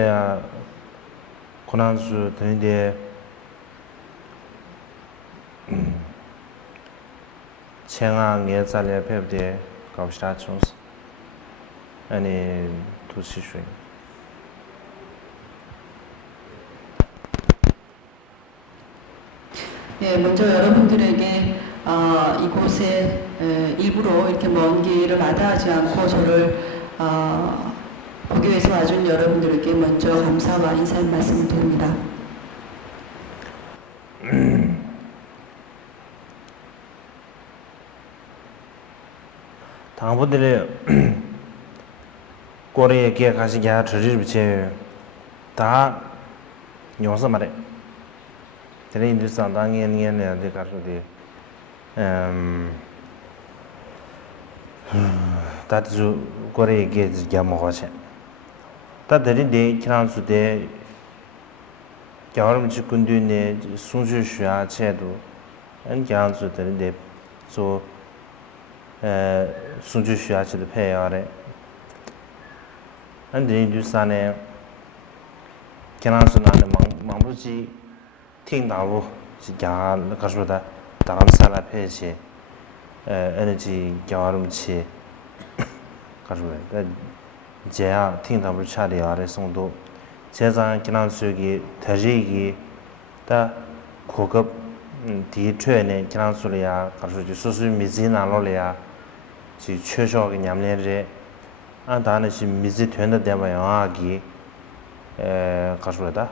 Australia Kunansu Trinide Chenga Nye Zale Pepde Kaupstations Any Tushishui. 예, 먼저 여러분들에게 이곳에 일부러 이렇게 먼 길을 마다하지 않고 저를 보기 위해서 와준 여러분들에게 먼저 감사와 인사의 말씀을 드립니다. 당분들이 꼬리에 기억하시 게 저지르비체 다 용서 말해. 저는 인도산 당에 니에네 가서디 다주 꼬리에 기억 먹어체. 다들이 내 키란수데 겨울음 직군들네 순주슈야 체도 안장수들인데 저 순주슈야 체도 패야래. 안들이 인도산에 키란수나는 망부지 팅나고 지가 가서다 다음 살아 패지 에너지 겨울음치 가서다 제야 팅나고 차리 아래 송도 제상 기난수기 대지기 다 고급 디트에네 기난수리아 가서지 수수 미진나로리아 지 최저의 냠내제 안다는시 미지 된다 되면 아기 가서다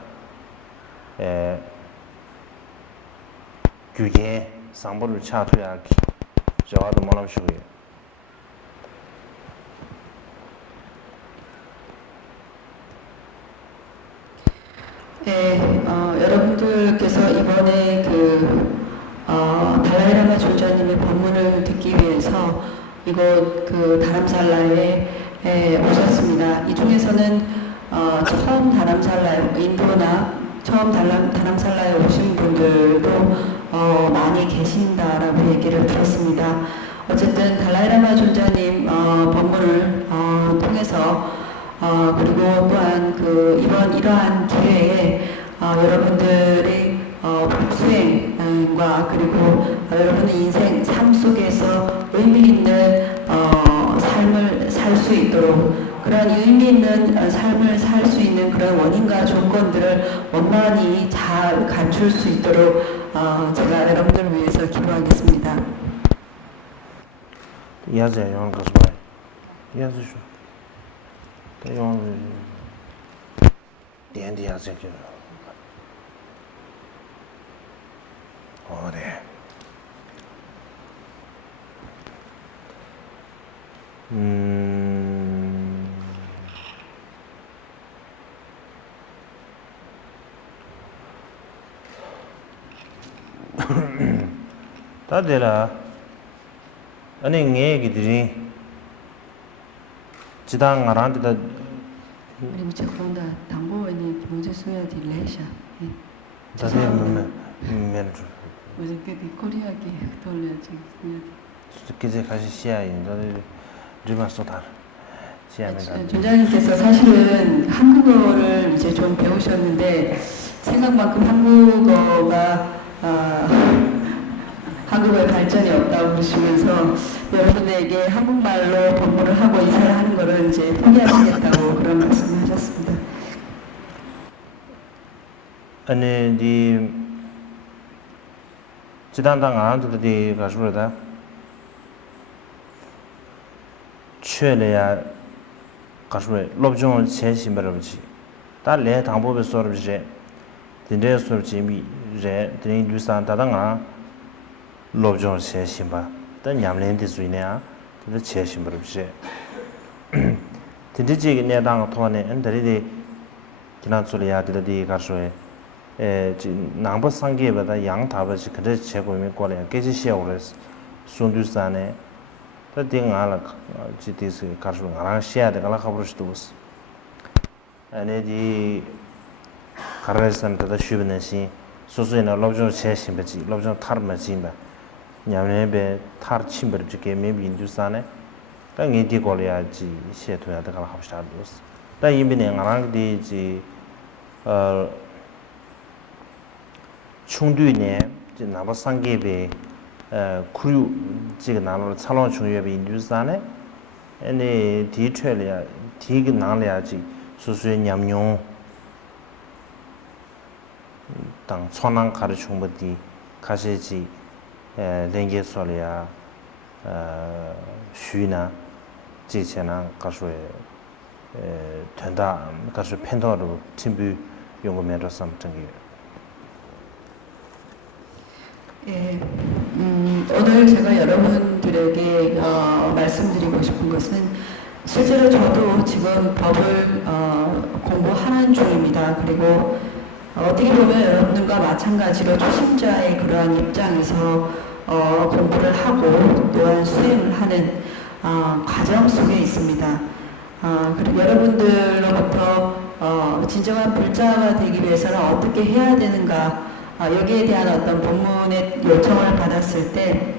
규게 상보를 차트야 저와도 몰아주고요. 네, 여러분들께서 이번에 달라이라마 존자님의 법문을 듣기 위해서 이곳 다람살라에 오셨습니다. 이 중에서는 처음 다람살라에 인도나 처음 다람살라에 오신 분들도 많이 계신다라고 얘기를 들었습니다. 어쨌든 달라이라마 존자님 법문을 통해서 그리고 또한 이러한 기회에 여러분들의 복수행과 그리고 여러분의 인생 삶 속에서 의미 있는 삶을 살 수 있도록 그런 의미 있는 삶을 살 수 있는 그런 원인과 조건들을 원만히 잘 갖출 수 있도록 제가 여러분들을 위해서 기도하겠습니다. 야제 영 가서 봐. 야제쇼. 대용点야제 그. 네. 다들아 아니 얘기들이 지당 알아한테다 우리 저번다 당보원이 경제 수야 딜레이샤. 다들 맨주 어제 코리아기 돌려지. 그제 가시 시야인 너들 리마소다 시야면 존자님께서 사실은 한국어를 이제 좀 배우셨는데 생각만큼 한국어가 한국어의 발전이 없다고 그러시면서 여러분에게 한국말로 법문을 하고 인사를 하는 거를 이제 포기하시겠다고 그런 말씀을 하셨습니다. 아니 디 지단당 안한테디 가서다 최래야 가서 롭종 제심버르지 달래 당보베 소르지 딘데 소르지미 제 드린두산 다당아 롭종 제심바 더 냠렌디 수이네야 그 제심버르지 딘디지 내당 토네 엔더리 기나솔이야 드디 가서에 남부 상계보다 양답을 그래 제고미 거래 깨지시오를 순두산에 더딩알 지디스 가서 알아 시야데 갈아 가버스도스 아니디 가르선도 쉬브는시 소소이나 롭종 제심베지 롭종 타르마지바 냐면에 타르 침버지게 메비 인두산에 당이 디골이야지 시에토야데 갈아 합시다도스 다 이민에 나랑디 지 충두네 지 나바 상계베 쿠류 지가 나로 살롱 중요베 인두산에 에네 디트레야 디가 나려야지 수수의 냠용 당 천안 가르쳐 버디 가시지 랭게 소리야 쉬나 지체나 가수에 된다 가수 팬더로 팀부 연구면서 삼등이 예, 오늘 제가 여러분들에게 말씀드리고 싶은 것은 실제로 저도 지금 법을 공부하는 중입니다. 그리고 어떻게 보면 여러분들과 마찬가지로 초심자의 그러한 입장에서 공부를 하고 또한 수행을 하는 과정 속에 있습니다. 그리고 여러분들로부터 진정한 불자가 되기 위해서는 어떻게 해야 되는가 여기에 대한 어떤 본문의 요청을 받았을 때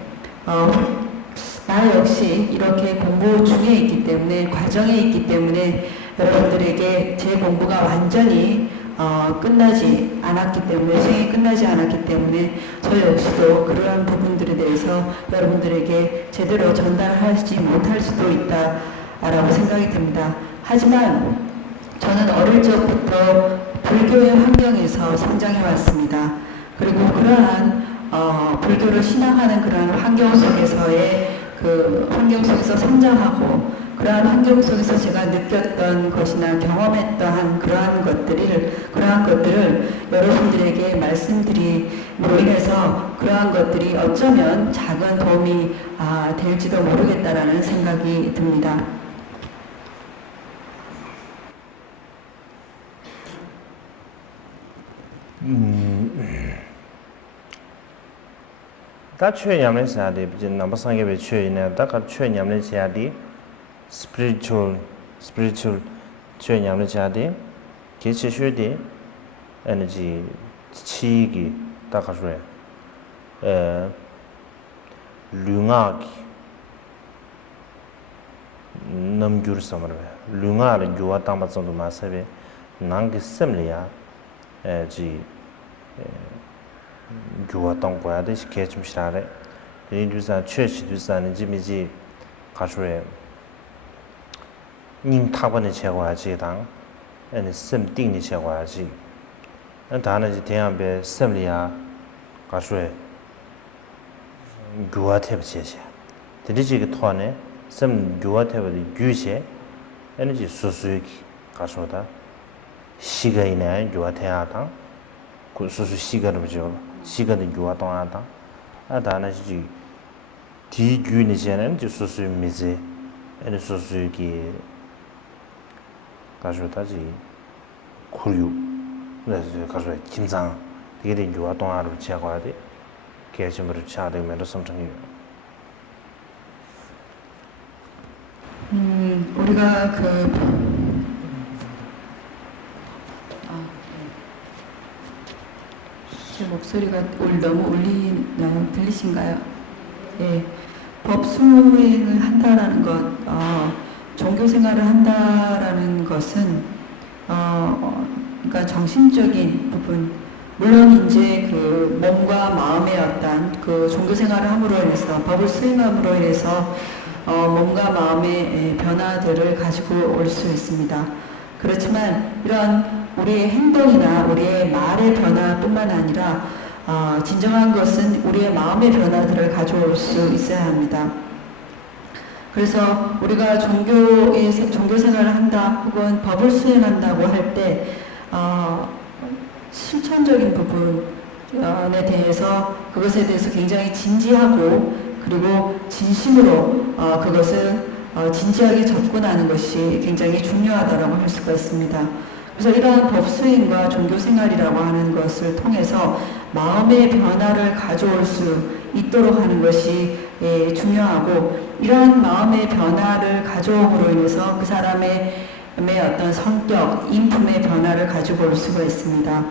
나 역시 이렇게 공부 중에 있기 때문에 과정에 있기 때문에 여러분들에게 제 공부가 완전히 끝나지 않았기 때문에 수행이 끝나지 않았기 때문에 저 역시도 그러한 부분들에 대해서 여러분들에게 제대로 전달하지 못할 수도 있다라고 생각이 듭니다. 하지만 저는 어릴 적부터 불교의 환경에서 성장해 왔습니다. 그리고 그러한 불교를 신앙하는 그러한 환경 속에서의 그 환경 속에서 성장하고 그러한 환경 속에서 제가 느꼈던 것이나 경험했던 그러한 것들을 여러분들에게 말씀드림으로 인해서 그러한 것들이 어쩌면 작은 도움이 될지도 모르겠다라는 생각이 듭니다. 다 최냠을 해야 돼. 이제 남상에 왜 최이네. 다가 최냠을 해야 돼. spiritual 최냠을 해야 돼. 개체슈디 에너지 치기 다가줘야. 룽아기 남규르 사마르. 룽아를 교와 담았어도 마세베. 난게 셈리야. 지 교와 동거야 돼 시켜 좀 싫어래. 인주산 최시두산은 지미지 가שו에 님 타번에 제거하지 당 아니 셈띵이 제거하지. 다는 대한배 셈리야 가שו에 교와 태브제시. 드리지게 토안에 셈 교와 태브의 규제 에너지 수수기 가שו다. 시간이네 교와 태하다. 그 수수 시간을 보죠. 시간은 교와 동하다. 다나지 디규니 제는 수수 미제 에너 수수기 가져다지 쿠류 그래서 가져 김장 되게 된 교와 동하로 제거해야 돼. 계획으로 차되면 something 우리가 제 목소리가 너무 울리나요? 들리신가요? 예. 법 수행을 한다라는 것, 종교 생활을 한다라는 것은, 그러니까 정신적인 부분, 물론 이제 그 몸과 마음의 어떤 그 종교 생활을 함으로 인해서, 법을 수행함으로 인해서, 몸과 마음의 변화들을 가지고 올 수 있습니다. 그렇지만 이런 우리의 행동이나 우리의 말의 변화뿐만 아니라 진정한 것은 우리의 마음의 변화들을 가져올 수 있어야 합니다. 그래서 우리가 종교 생활을 한다 혹은 법을 수행한다고 할 때 실천적인 부분에 대해서 그것에 대해서 굉장히 진지하고 그리고 진심으로 그것을 진지하게 접근하는 것이 굉장히 중요하다고 할 수가 있습니다. 그래서 이러한 법 수행과 종교 생활이라고 하는 것을 통해서 마음의 변화를 가져올 수 있도록 하는 것이 중요하고 이러한 마음의 변화를 가져옴으로 인해서 그 사람의 어떤 성격, 인품의 변화를 가지고 올 수가 있습니다.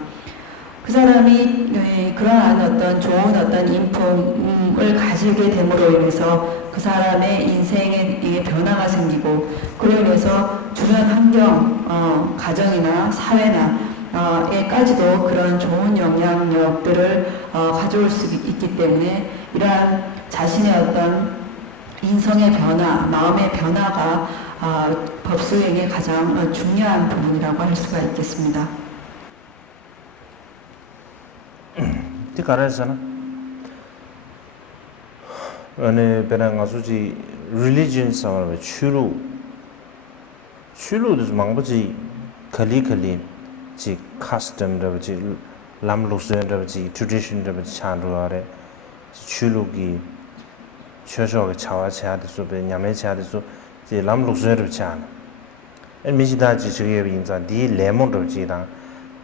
그 사람이 그러한 어떤 그런 좋은 어떤 인품을 가지게 됨으로 인해서 그 사람의 인생에 이게 변화가 생기고 그로 인해서 주변 환경, 가정이나 사회나 에까지도 그런 좋은 영향력들을 가져올 수 있기 때문에 이러한 자신의 어떤 인성의 변화, 마음의 변화가 법수행의 가장 중요한 부분이라고 할 수가 있겠습니다. 티 가라잖아. 어느 배랑 아주지 religion 상으로 추루도 망보지 칼리 지 custom라지 람록스라지 tradition라지 찬루아래 추루기 최저의 차와차도 소베 냐메차도 지 람록스르 찬 미시다지 저게 인자 디 레몬도 지당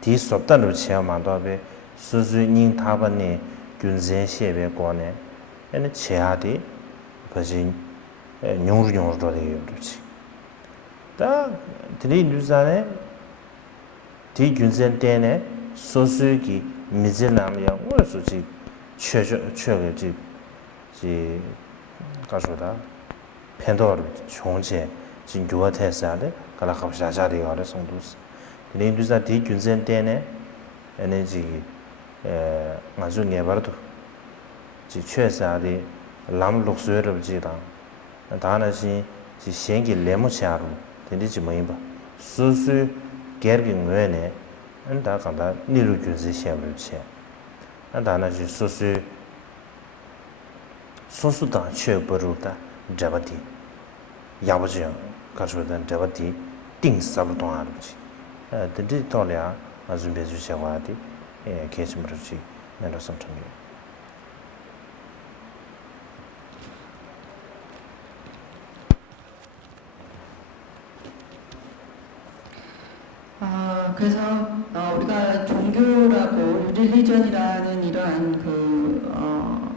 디 섭단도 체험만도베 수수님 타반에 균제 시에 거네 에는 제하디 버진 용루용으로 되어 그렇지 다 드리 뉴스안에 디 균제 때네 소수기 미질남이야 뭐서지 최저지 지 가서다 팬도르 총제 진교가 테스하데 갈라갑샤자리 가서 성도스 드리 뉴스아 디 균제 때네 에너지 나중에 봐도 지 최사리 람록스여를 지다 다나시 지 생기 레모샤로 된지 뭐인가 수수 개르긴 외네 안다 간다 니루 준세 시험을 치 다나시 소수다 최버루다 잡아디 야버지요 가서던 잡아디 띵sab을 동하는지 된지 돌려 아주 배주 시험하디 계심으로지 내가 선정해 그래서 우리가 종교라고 릴리전이라는 이러한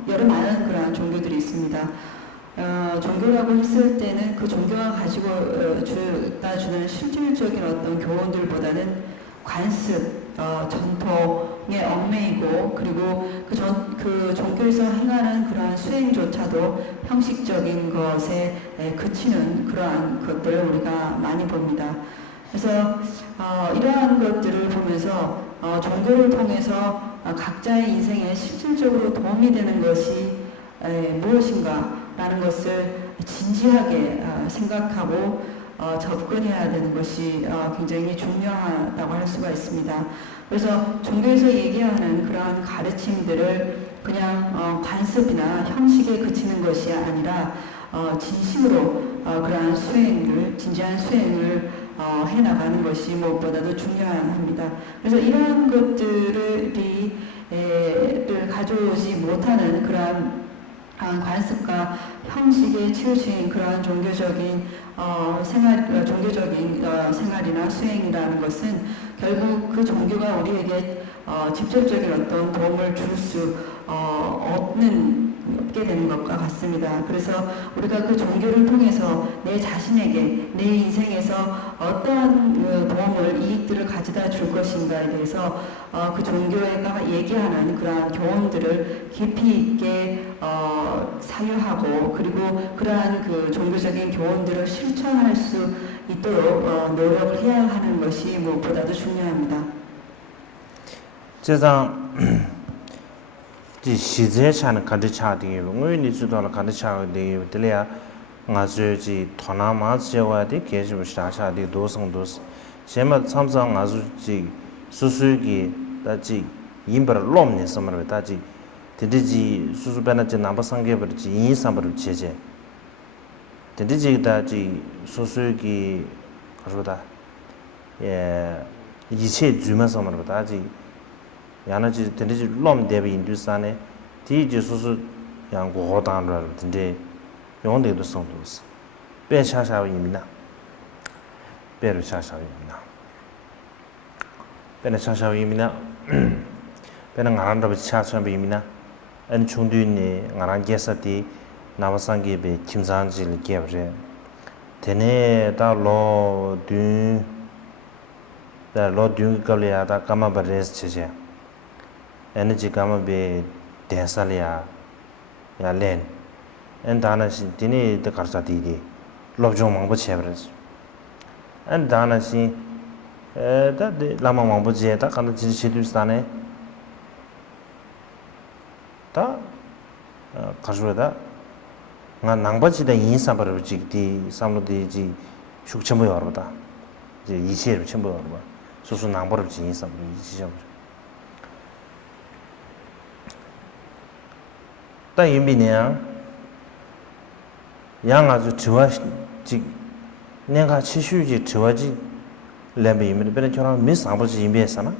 여러 많은 그러한 종교들이 있습니다. 종교라고 했을 때는 그 종교가 가지고 주는 실질적인 어떤 교훈들보다는 관습, 전통에 얽매이고 그리고 그 종교에서 행하는 그러한 수행조차도 형식적인 것에 그치는 그러한 것들을 우리가 많이 봅니다. 그래서 이러한 것들을 보면서 종교를 통해서 각자의 인생에 실질적으로 도움이 되는 것이 무엇인가라는 것을 진지하게 생각하고 접근해야 되는 것이 굉장히 중요하다고 할 수가 있습니다. 그래서 종교에서 얘기하는 그러한 가르침들을 그냥 관습이나 형식에 그치는 것이 아니라 진심으로 그러한 진지한 수행을 해나가는 것이 무엇보다도 중요합니다. 그래서 이러한 것들을 가져오지 못하는 그러한 관습과 형식에 치우친 그러한 종교적인 생활이나 수행이라는 것은 결국 그 종교가 우리에게 직접적인 어떤 도움을 줄 수 없게 되는 것과 같습니다. 그래서 우리가 그 종교를 통해서 내 자신에게 내 인생에서 어떠한 도움을 이익들을 가져다 줄 것인가에 대해서 그 종교가 얘기하는 그러한 교훈들을 깊이 있게 사유하고 그리고 그러한 그 종교적인 교훈들을 실천할 수 있도록 노력을 해야 하는 것이 무엇보다도 중요합니다. 제상 시제차는 간디차디 뭐니 주도를 간디차디 들려야 아주지 토나마지와디 계시부시다샤디 도성도스 제마 참상 아주지 수수기 다지 임벌 롬니 섬을 다지 드디지 수수변하지 남바상계버지 인삼을 제제 드디지 다지 수수기 가서다 이체 주만 섬을 다지 야나지 드디지 롬 대비 인두산에 디지 수수 양고호단을 근데 용대도 성도스 배차샤입니다. 배르차샤입니다. 배차샤입니다. 배는 안한다고 차샤입니다. 안 중두니 안한 게서디 나와상게베 김산질 게브제 데네 다로드 걸려다 까마바레스 체제 에너지 까마베 densalya ya len en dana sin dini de karsa di lobjong mangbo chebres en dana sin da de lama mangbo je da kan ji shidu stane 다 가져다 나 낭바지다 인사 바로 지디 삼로디지 숙청부 여러다 이제 이시에 전부 여러분 소소 낭바로 지 인사 이시죠 다 임비냐 양 아주 좋아지 내가 치슈지 좋아지 렘비 임비 베는 저랑 미스 아버지 임비했잖아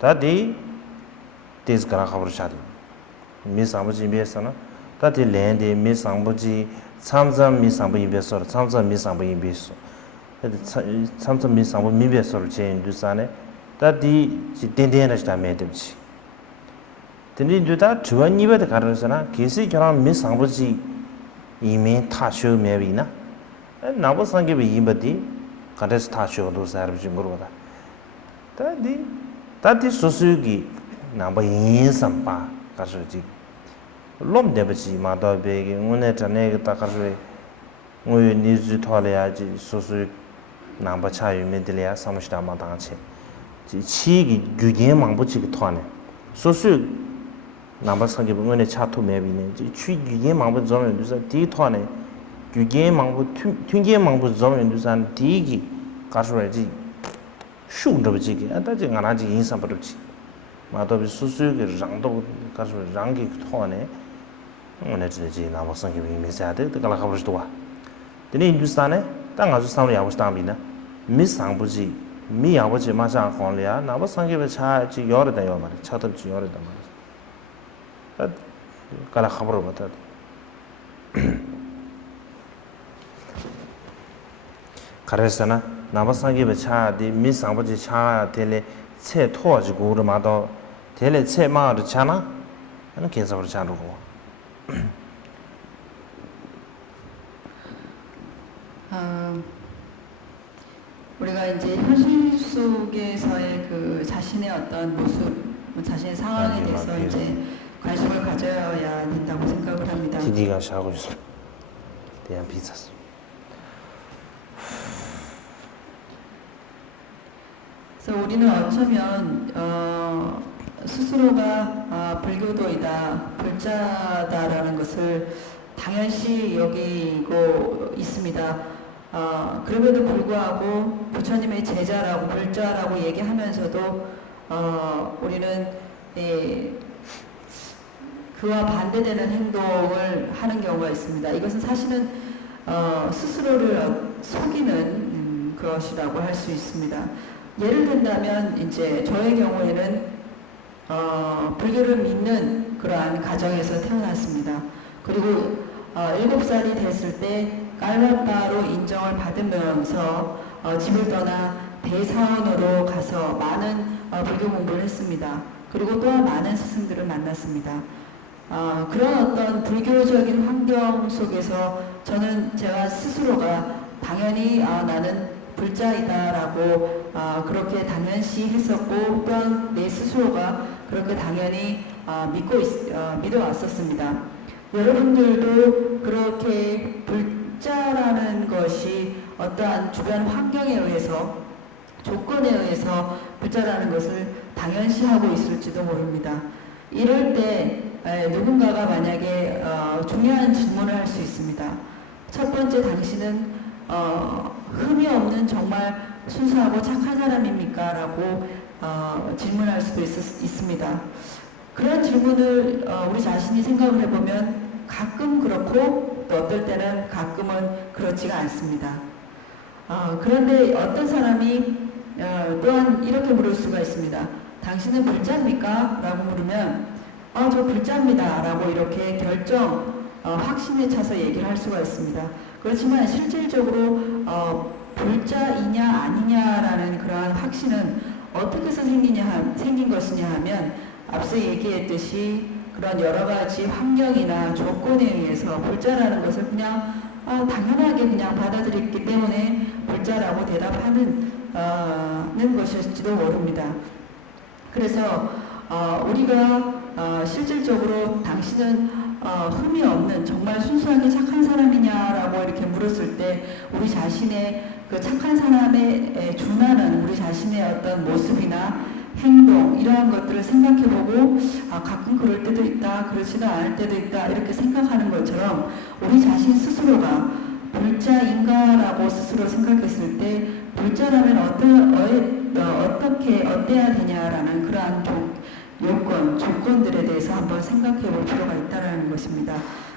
다디 तेज करा खबर शादी मी सांबजी बेसना ताते लेंदे मी सांबजी 참자 मी सांब इबेसर 참자 मी सांब इबेसो 참자 मी सांब मी बेसर 제인 두산에 ता디 지 덴덴나 다 매듭지 근데 두다 주원이베 가르잖아 계시 결혼 미 सांब지 이미 타쇼 매비나 나보 상게 이버디 가데스 타쇼도 사르지 모르다 ता디 소수기 나바 인삼바 가서지 롬데버지 마더베게 오늘 전에 다가서 오늘 니즈 토래야지 소수 나바 차유메들이야 사무시다 마당체 지치기 규제 망부지 토네 소수 나바 상게 오늘 차토 매비네 지 규제 망부 점을 두서 디 토네 규제 망부 튕게 망부 점을 두산 디기 가서지 슈드버지게 안다지 가나지 인삼버지 마도비 수수의 장도 가서 장기 토네 오늘 지지 나머선 게 미세하대 그걸 가버지 도와 근데 인도산에 땅 아주 상을 야고 스tam이나 미상부지 미 아버지 마상 권리야 나머선 게 차지 여러다 요 말이 차들지 여러다 말이 그걸 가버려 봤다 가르스나 나머선 게 차디 미상부지 차 텔레 체 토가지고 그러마도 텔레 체 마을 차나 하는 계산으로 자르고 우리가 이제 현실 속에서의 그 자신의 어떤 모습, 자신의 상황에 대해서 이제 관심을 가져야 된다고 생각을 합니다. 디디가 하고 있어. 대한 비쌌어. 그래서 우리는 어쩌면 스스로가 불교도이다, 불자다라는 것을 당연시 여기고 있습니다. 그럼에도 불구하고 부처님의 제자라고 불자라고 얘기하면서도 우리는 그와 반대되는 행동을 하는 경우가 있습니다. 이것은 사실은 스스로를 속이는 것이라고 할 수 있습니다. 예를 든다면 이제 저의 경우에는 불교를 믿는 그러한 가정에서 태어났습니다. 그리고 7살이 됐을 때 깔바바로 인정을 받으면서 집을 떠나 대사원으로 가서 많은 불교 공부를 했습니다. 그리고 또한 많은 스승들을 만났습니다. 그런 어떤 불교적인 환경 속에서 제가 스스로가 당연히 나는 불자이다라고 그렇게 당연시 했었고 또한 내 스스로가 그렇게 당연히 믿어왔었습니다. 여러분들도 그렇게 불자라는 것이 어떠한 주변 환경에 의해서 조건에 의해서 불자라는 것을 당연시하고 있을지도 모릅니다. 이럴 때 누군가가 만약에 중요한 질문을 할 수 있습니다. 첫 번째, 당신은 흠이 없는 정말 순수하고 착한 사람입니까? 라고 질문할 수도 있습니다. 그런 질문을 우리 자신이 생각을 해보면 가끔 그렇고 또 어떨 때는 가끔은 그렇지가 않습니다. 그런데 어떤 사람이 또한 이렇게 물을 수가 있습니다. 당신은 불자입니까? 라고 물으면 저 불자입니다. 라고 이렇게 확신에 차서 얘기를 할 수가 있습니다. 그렇지만 실질적으로 불자이냐 아니냐라는 그러한 확신은 어떻게 해서 생긴 것이냐 하면 앞서 얘기했듯이 그런 여러 가지 환경이나 조건에 의해서 불자라는 것을 그냥 당연하게 그냥 받아들였기 때문에 불자라고 대답하는 것일지도 모릅니다. 그래서 우리가 실질적으로 당신은 흠이 없는 정말 순수하게 착한 사람이냐라고 이렇게 물었을 때 우리 자신의 그 착한 사람에 준하는 우리 자신의 어떤 모습이나 행동 이러한 것들을 생각해보고 가끔 그럴 때도 있다 그렇지도 않을 때도 있다 이렇게 생각하는 것처럼 우리 자신 스스로가 불자인가라고 스스로 생각했을 때 불자라면 어떻게 어때야 되냐라는 그러한 조건들에 대해서 한번 생각해 볼 필요가 있다는 것입니다.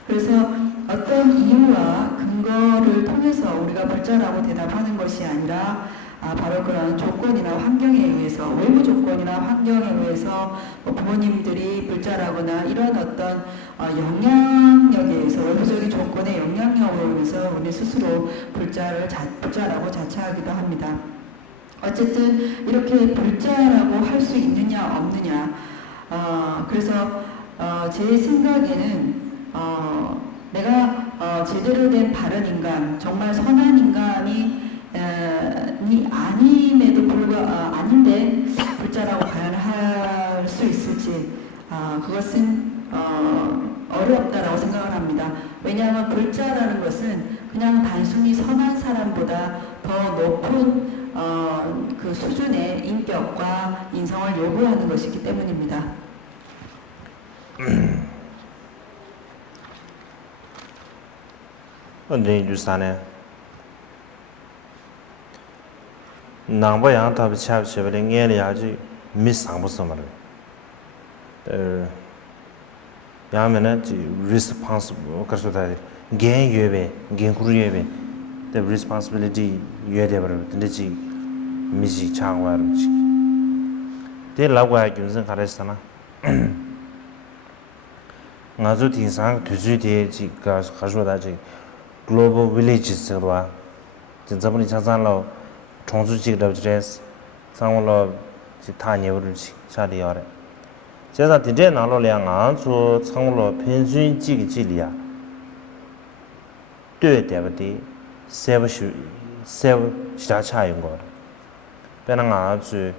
그래서 어떤 이유와 근거를 통해서 우리가 불자라고 대답하는 것이 아니라 바로 그런 조건이나 환경에 의해서 외부 조건이나 환경에 의해서 부모님들이 불자라거나 이런 어떤 영향력에 의해서 외부적인 조건의 영향력으로 인해서 우리 스스로 불자라고 자처하기도 합니다. 어쨌든 이렇게 불자라고 할 수 있느냐 없느냐 그래서 제 생각에는 내가 제대로 된 바른 인간 정말 선한 인간이 아님에도 아닌데 불자라고 과연 할 수 있을지 그것은 어렵다라고 생각을 합니다. 왜냐하면 불자라는 것은 그냥 단순히 선한 사람보다 더 높은 그 수준의 인격과 인성을 요구하는 것이기 때문입니다. 언제 유산에 남바양 답이 차비체버린 게 미상부서 말이야. 야면은 responsible 그래서 다 개유배 개구르유배 the responsibility 유대버려 근데지 미지 창와르지 대라고 준선 가르스나 나주 팀상 두주대지 가서다지 global villages와 진짜분이 자산로 총수직업들에서 상월로 타니어를 자리하래 제가 디제 나로량 안주 상월로 평균직지리야 对对不对 세브 시차인 거 배는 아주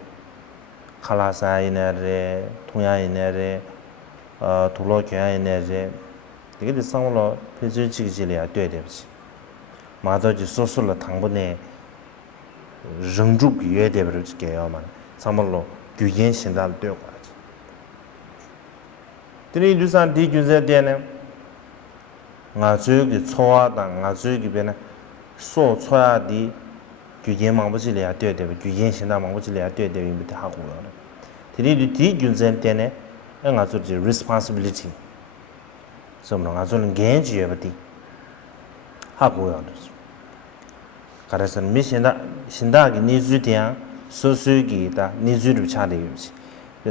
칼라사이네레 통야이네레 도로교야이네레 이게 상월로 평균직지리야 对对不起 마더지 소설로 당분에 정juk 예대를 지게요만 상월로 규현 신달 되고 하지 드리 유산 디규제 되는 나주기 초와다 나주기 배는 소 초야디 규현 망부지려야 되되 규현 신달 망부지려야 되되 이부터 하고요. 드리 디규제 되는 나주지 responsibility som로 나주는 개인주의부터 하고요. 그래서 신다기 니주대양 소수기다 니주를 차리유지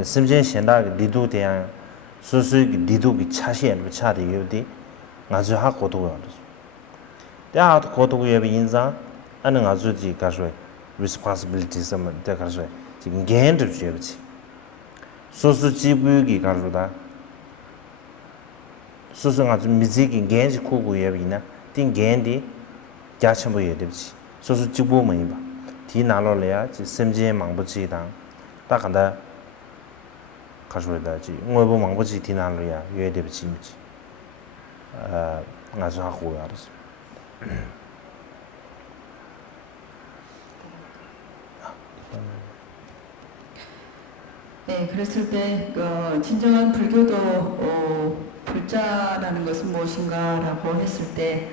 심진 신다기 리두대양 소수기 리두기 차시엔 차리유디 아주 하고도요. 대하 고도고의 인자 아는 아주지 가서 responsibility some 때 가서 지금 개인들 주의지 소수 지부기 가서다 소수 아주 미지기 개인지 고고의 비나 띵 개인디 자천부에 되지 소수 지부면 봐 디나로래야 지 심지에 망부지당 딱한다 가서다지 뭐보 망부지 디나로야 왜 되지 아주 하고요 알았어 네, 그랬을 때 진정한 불교도 불자라는 것은 무엇인가라고 했을 때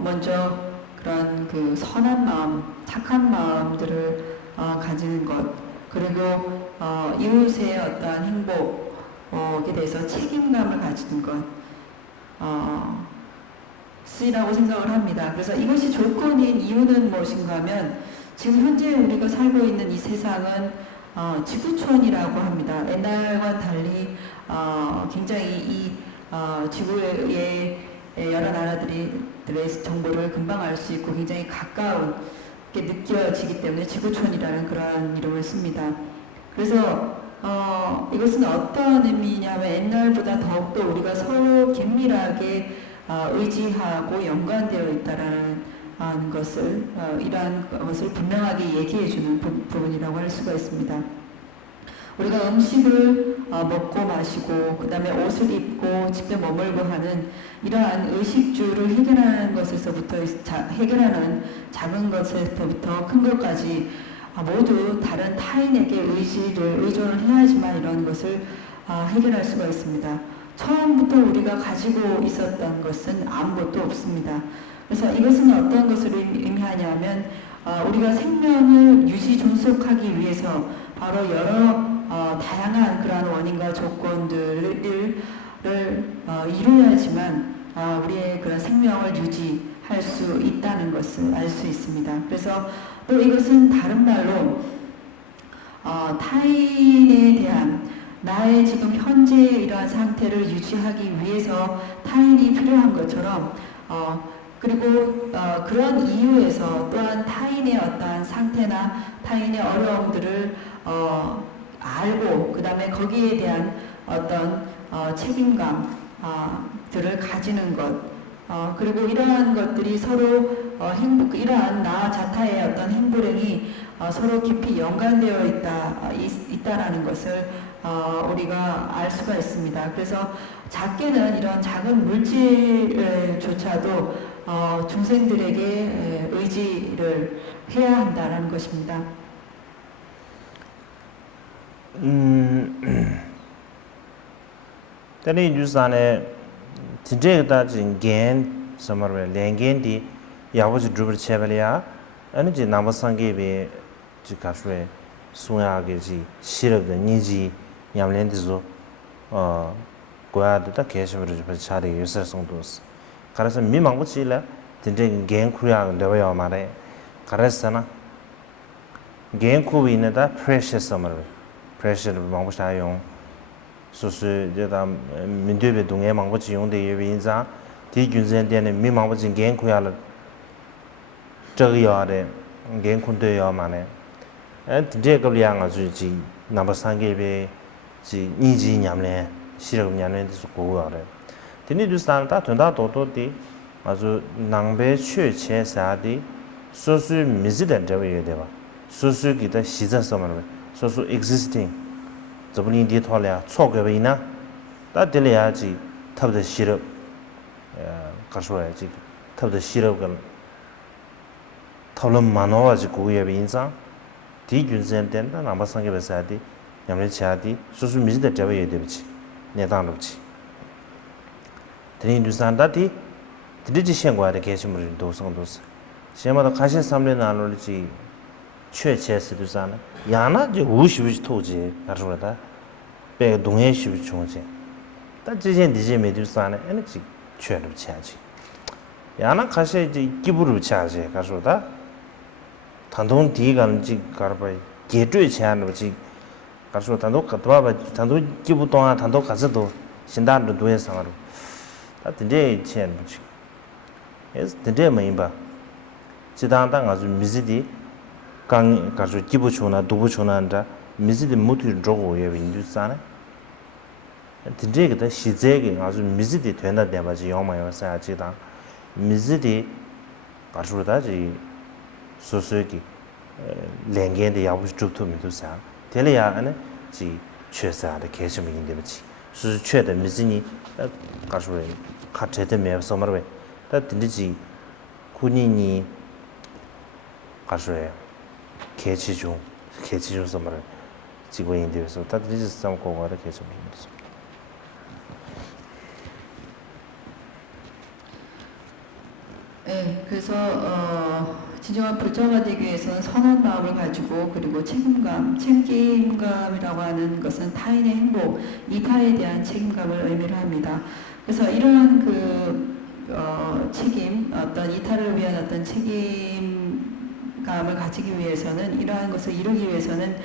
먼저 그런 그 선한 마음, 착한 마음들을 가지는 것, 그리고 이웃의 어떠한 행복에 대해서 책임감을 가지는 것, 쓰이라고 생각을 합니다. 그래서 이것이 조건인 이유는 무엇인가 하면 지금 현재 우리가 살고 있는 이 세상은 지구촌이라고 합니다. 옛날과는 달리 굉장히 이 지구의 여러 나라들의 정보를 금방 알 수 있고 굉장히 가까운 게 느껴지기 때문에 지구촌이라는 그러한 이름을 씁니다. 그래서 이것은 어떤 의미냐면 옛날보다 더욱더 우리가 서로 긴밀하게 의지하고 연관되어 있다라는 것을 이러한 것을 분명하게 얘기해주는 부분이라고 할 수가 있습니다. 우리가 음식을 먹고 마시고 그다음에 옷을 입고 집에 머물고 하는 이러한 의식주를 해결하는 것에서부터 해결하는 작은 것에서부터 큰 것까지 모두 다른 타인에게 의존을 해야지만 이런 것을 해결할 수가 있습니다. 처음부터 우리가 가지고 있었던 것은 아무것도 없습니다. 그래서 이것은 어떤 것을 의미하냐면 우리가 생명을 유지 존속하기 위해서 바로 여러 다양한 그러한 원인과 조건들을 이루어야지만 우리의 그런 생명을 유지할 수 있다는 것을 알 수 있습니다. 그래서 또 이것은 다른 말로 타인에 대한 나의 지금 현재 이러한 상태를 유지하기 위해서 타인이 필요한 것처럼 그리고 그런 이유에서 또한 타인의 어떠한 상태나 타인의 어려움들을 알고 그 다음에 거기에 대한 어떤 책임감들을 가지는 것 그리고 이러한 것들이 서로 이러한 나 자타의 어떤 행보력이 서로 깊이 연관되어 있다라는 것을 우리가 알 수가 있습니다. 그래서 작게는 이런 작은 물질조차도 중생들에게 의지를 해야 한다는 것입니다. 때리 유산에 진짜가 진겐 서머에 랭겐디 야고지 드르브 체벨이야 아니지 남상계비 지가슈에 수야게지 시럽의 니지 냠렌디조 고야다 계셔버려 좀 차리 유서성도스 가라서 미망고치라 진짜 겐 쿠야 되어야 말해 가라서나 겐 쿠위네다 프레셔스 서머 프레셔를 망고샤용 소수 제가 민두베 동에 망고치 용대 예빈자 디균센데네 미망고치 겐 쿠야를 저기야래 겐 쿤데야 말해 진짜 그냥 아주 지 넘버 3개베 지 니지 냠래 시럽 냠래도 고고야래 드니도 산다 된다 도도디 아주 낭배 최체사디 소수 미지된 저위에 되봐 소수 기타 시자서만 소수 existing 저분이 디토래야 초게베이나 다 들려야지 탑의 시럽 가셔야지 탑의 시럽을 탑을 만나와지 고예베 인상 디균센된다 넘버 3개베사디 냠래 차디 소수 미지된 저위에 되지 내단롭지 드니도 산다디 드리지 시행과의 계시물을 도성도스 시험마다 가신 3년 안올지 최체스도 사는 야나 저 50이 토지 가르다 배 동해 10이 총지 다 지진 디제 메두사네 에너지 최로 차지 야나 가시 이제 기부를 차지 가르다 단동 뒤가는지 가르바이 계좌에 차는지 가르다 단독 가봐 단독 기부 동안 단독 가서도 신단도 도에 상으로 다 드제 차는지 es dende mayimba chidang azu mizidi kang kazu kibu chona dubu chona nda mizidi mutu drogo ye windu sana dende ge da shizege azu mizidi twenda deba ji yoma yo sa chidang mizidi kazu da ji sosogi lengen de yabu chupto mi du sa tele ya ane ji chesa de kesim yin de chi su che de mizini kazu ka chete me so marwe 다 들리지 군인이 가서요. 개치중 선물을 지구인들에서 다 들리지 삼고 가다 개치중입니다. 네, 그래서 진정한 불자가 되기 위해서는 선한 마음을 가지고 그리고 책임감이라고 하는 것은 타인의 행복, 이타에 대한 책임감을 의미를 합니다. 그래서 이러한 책임, 어떤 이타를 위한 어떤 책임감을 가지기 위해서는 이러한 것을 이루기 위해서는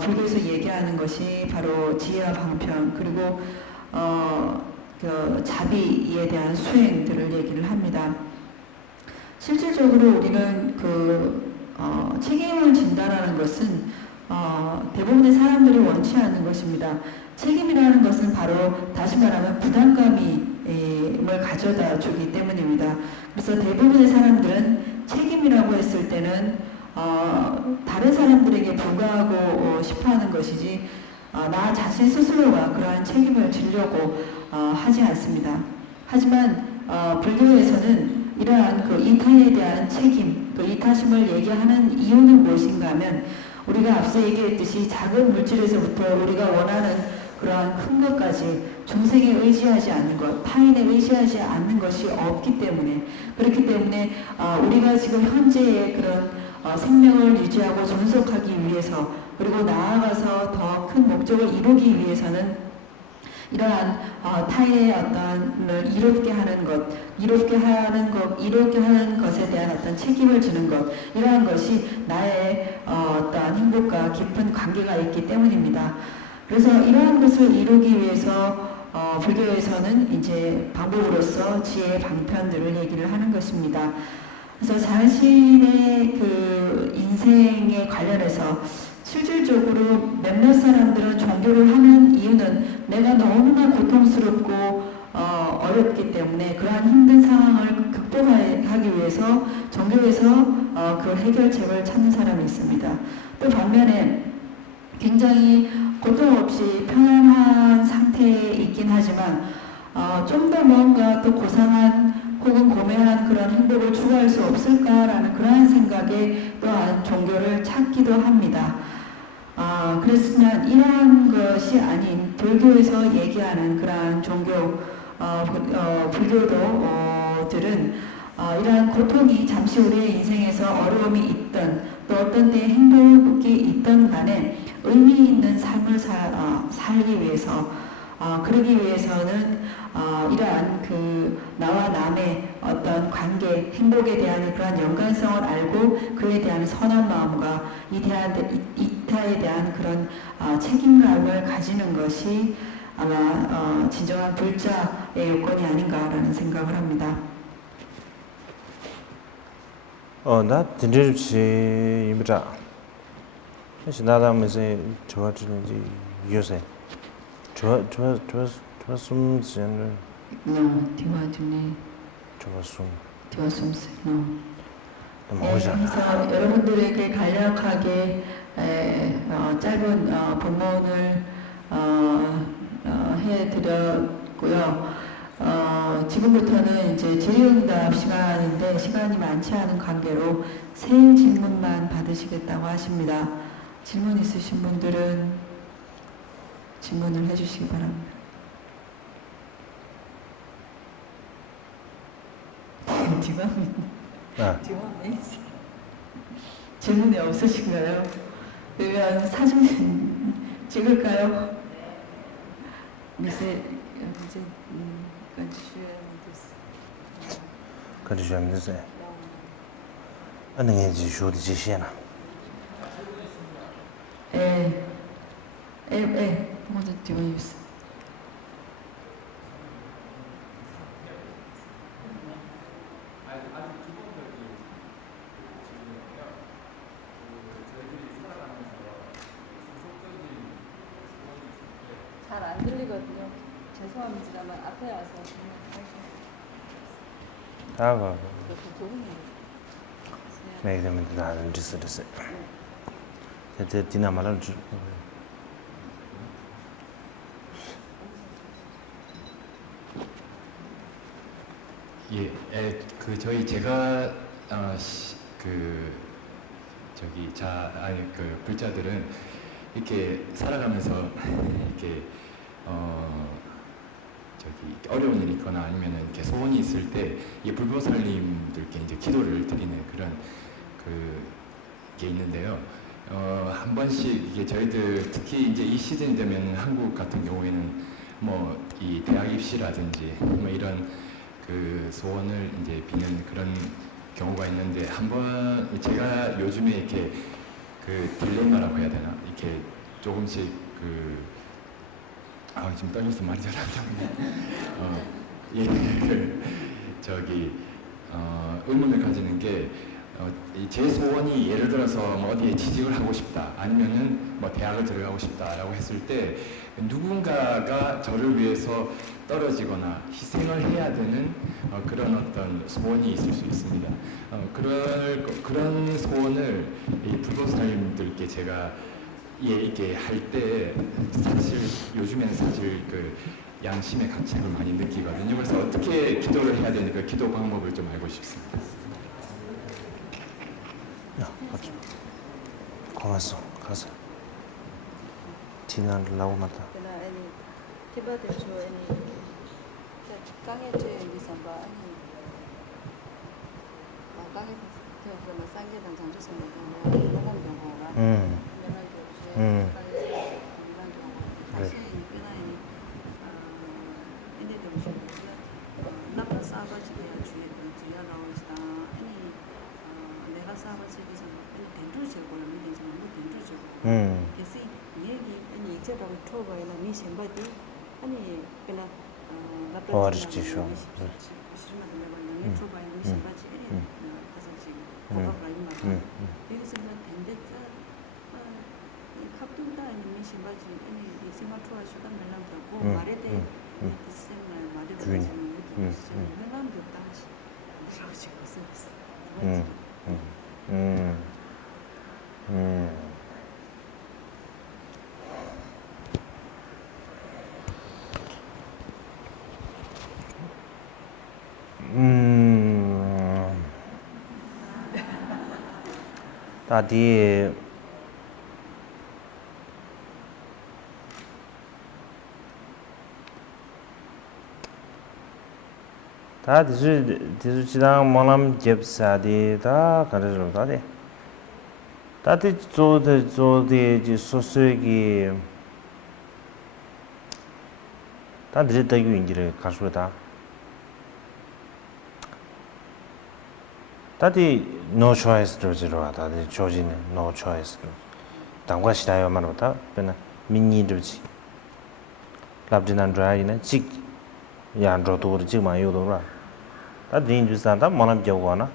불교에서 얘기하는 것이 바로 지혜와 방편 그리고 자비에 대한 수행들을 얘기를 합니다. 실질적으로 우리는 책임을 진다라는 것은 대부분의 사람들이 원치 않는 것입니다. 책임이라는 것은 바로 다시 말하면 부담감을 가져다 주기 때문입니다. 그래서 대부분의 사람들은 책임이라고 했을 때는 다른 사람들에게 부과하고 싶어하는 것이지 나 자신 스스로가 그러한 책임을 지려고 하지 않습니다. 하지만 불교에서는 이러한 그 이타에 대한 책임, 그 이타심을 얘기하는 이유는 무엇인가 하면 우리가 앞서 얘기했듯이 작은 물질에서부터 우리가 원하는 그러한 큰 것까지 중생에 의지하지 않는 것, 타인에 의지하지 않는 것이 없기 때문에 그렇기 때문에 우리가 지금 현재의 그런 생명을 유지하고 존속하기 위해서 그리고 나아가서 더 큰 목적을 이루기 위해서는 이러한 타인의 어떤 이롭게 하는 것, 이롭게 하는 것에 대한 어떤 책임을 지는 것, 이러한 것이 나의 어떤 행복과 깊은 관계가 있기 때문입니다. 그래서 이러한 것을 이루기 위해서 불교에서는 이제 방법으로서 지혜의 방편들을 얘기를 하는 것입니다. 그래서 자신의 그 인생에 관련해서 실질적으로 몇몇 사람들은 종교를 하는 이유는 내가 너무나 고통스럽고 어렵기 때문에 그러한 힘든 상황을 극복하기 위해서 종교에서 그 해결책을 찾는 사람이 있습니다. 또 반면에 굉장히 고통 없이 편안한 상태에 있긴 하지만 좀 더 뭔가 또 고상한 혹은 고매한 그런 행복을 추구할 수 없을까라는 그러한 생각에 또한 종교를 찾기도 합니다. 그렇지만 이러한 것이 아닌 불교에서 얘기하는 그러한 종교, 불교도들은 이러한 고통이 잠시 우리의 인생에서 어려움이 있던 또 어떤 때에 행복이 있던 간에 의미 있는 삶을 살기 위해서 그러기 위해서는 이러한 그 나와 남의 어떤 관계, 행복에 대한 그러한 연관성을 알고 그에 대한 선한 마음과 이타에 대한 그런 책임감을 가지는 것이 아마 진정한 불자의 요건이 아닌가라는 생각을 합니다. 나 딘드립시 임자. 혹시 나다면서 좋아지는지 요새 좋았음 지는 디와주니 좋았음. 디와숨스 no. 뭐잖아. 그래서 여러분들에게 간략하게 짧은 본문을 해드렸고요. 지금부터는 이제 질의응답 시간인데 시간이 많지 않은 관계로 세 질문만 받으시겠다고 하십니다. 질문 있으신 분들은 질문을 해주시기 바랍니다. 디마미 질문이 없으신가요? 그러면 사진 찍을까요? 미세感觉没得那个技术的极限了。 먼저 디마미스. 잘 안 들리거든요. 죄송합니다만 앞에 와서 다가 네, 그러면 나는 됐어. 대대 디나마를 주. 예, 제가 불자들은 이렇게 살아가면서 이렇게 어려운 일이 있거나 아니면은 이렇게 소원이 있을 때 이 불보살님들께 이제 기도를 드리는 그런 게 있는데요. 한 번씩 이게 저희들 특히 이제 이 시즌이 되면 한국 같은 경우에는 뭐 이 대학 입시라든지 뭐 이런 소원을 이제 비는 그런 경우가 있는데 한번 제가 요즘에 이렇게 딜레마라고 해야 되나 이렇게 조금씩 지금 떨려서 말이 잘 안 나오네. 의문을 가지는 게 제 소원이 예를 들어서 뭐 어디에 취직을 하고 싶다 아니면은 뭐 대학을 들어가고 싶다라고 했을 때 누군가가 저를 위해서 떨어지거나 희생을 해야 되는 그런 어떤 소원이 있을 수 있습니다. 그런 소원을 이 불법사님들께 제가 이렇게 할 때 사실 요즘에는 사실 그 양심의 가책을 많이 느끼거든요. 그래서 어떻게 기도를 해야 되는 그 기도 방법을 좀 알고 싶습니다. 야, 가자. 고맙소. 가자. 디난 라우마다. 그나 아니 티바데초 아니 강해제 리삼바 아니 강해 그 상계단 장주선 보면 농업 경호가 그래. 다디 다 디수 지당 몰람 접사디 다 가르죠 다디 다디 조데 지 소소기 다 드리다 유인지를 가수다 다디 no choice 들지로 다디 조지는 no choice 당과 시다요 말보다 배나 민니 들지 랍디난 드라이네 직 양조도 지만 요도라 다디 주산다 몰람 저거나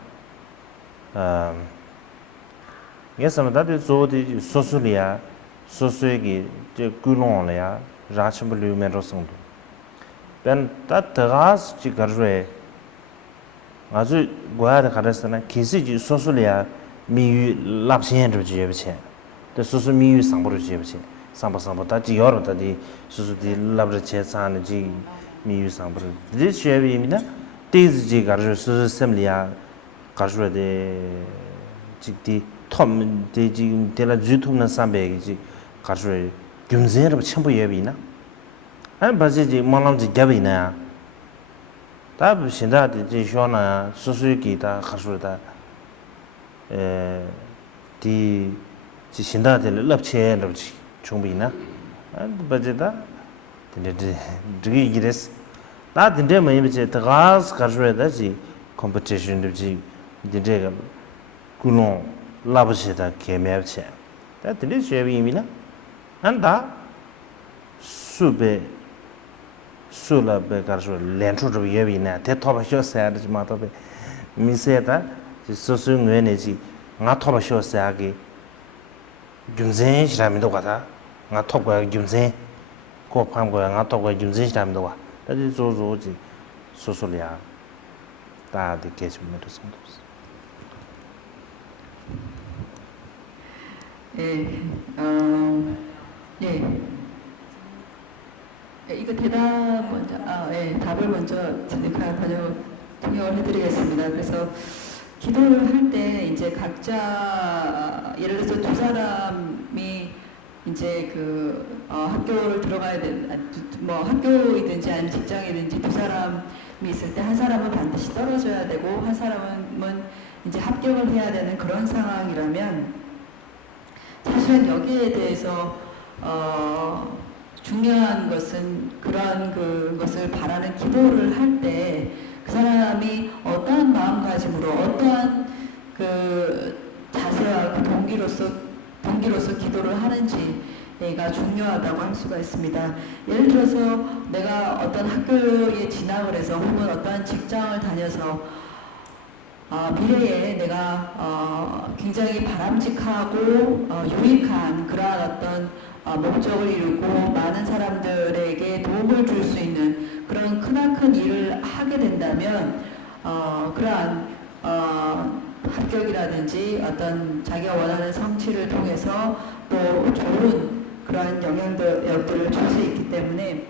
예서는 다디 조디 소소리아 소소기 제 꿀론이야 라침블루메로성도 벤 따다가스 지가르에 아주 고야를 가르스나 기시지 소소리아 미유 랍신을 지에비체 또 소소 미유 상보를 지에비체 상보다 지여로다디 소소디 랍르체 산지 미유 상보를 지에비미나 데즈지 가르 소소 셈리아 가르르데 직디 톰 데지 데라 주툼나 삼베지 가르르 균제르 첨부 예비나 안 바지지 몰람지 갑이나 다 신다디 지쇼나 수수기다 가수다 디 지신다디 럽체럽지 총비나 안 바지다 근데 드기 기레스 다 근데 뭐 이제 다가스 가수다지 컴피티션들지 이제가 군론 라버시다 개매체 다 근데 쉐비미나 안다 수베 술라베 가르소 렌트로 예비나 대토바쇼 사야지 마토베 미세다 소소 뇌네지 nga 토바쇼 사야기 균제 시라미도 가다 nga 톱과 균제 고팜과 nga 톱과 균제 시라미도 와 다지 조조지 소소리아 다디 게스메도 선도스 이거 대답 먼저, 답을 먼저 통역을 해드리겠습니다. 그래서 기도를 할 때 이제 각자 예를 들어서 두 사람이 이제 학교를 들어가야 뭐 학교이든지 아니면 직장이든지 두 사람이 있을 때 한 사람은 반드시 떨어져야 되고 한 사람은 이제 합격을 해야 되는 그런 상황이라면 사실은 여기에 대해서 중요한 것은 그런 그것을 바라는 기도를 할 때 그 사람이 어떠한 마음가짐으로 어떠한 그 자세와 그 동기로서 기도를 하는지가 중요하다고 할 수가 있습니다. 예를 들어서 내가 어떤 학교에 진학을 해서 혹은 어떠한 직장을 다녀서 미래에 내가 굉장히 바람직하고 유익한 그러한 어떤 목적을 이루고 많은 사람들에게 도움을 줄 수 있는 그런 크나큰 일을 하게 된다면 그러한 합격이라든지 어떤 자기가 원하는 성취를 통해서 또 좋은 그러한 영향력들을 줄 수 있기 때문에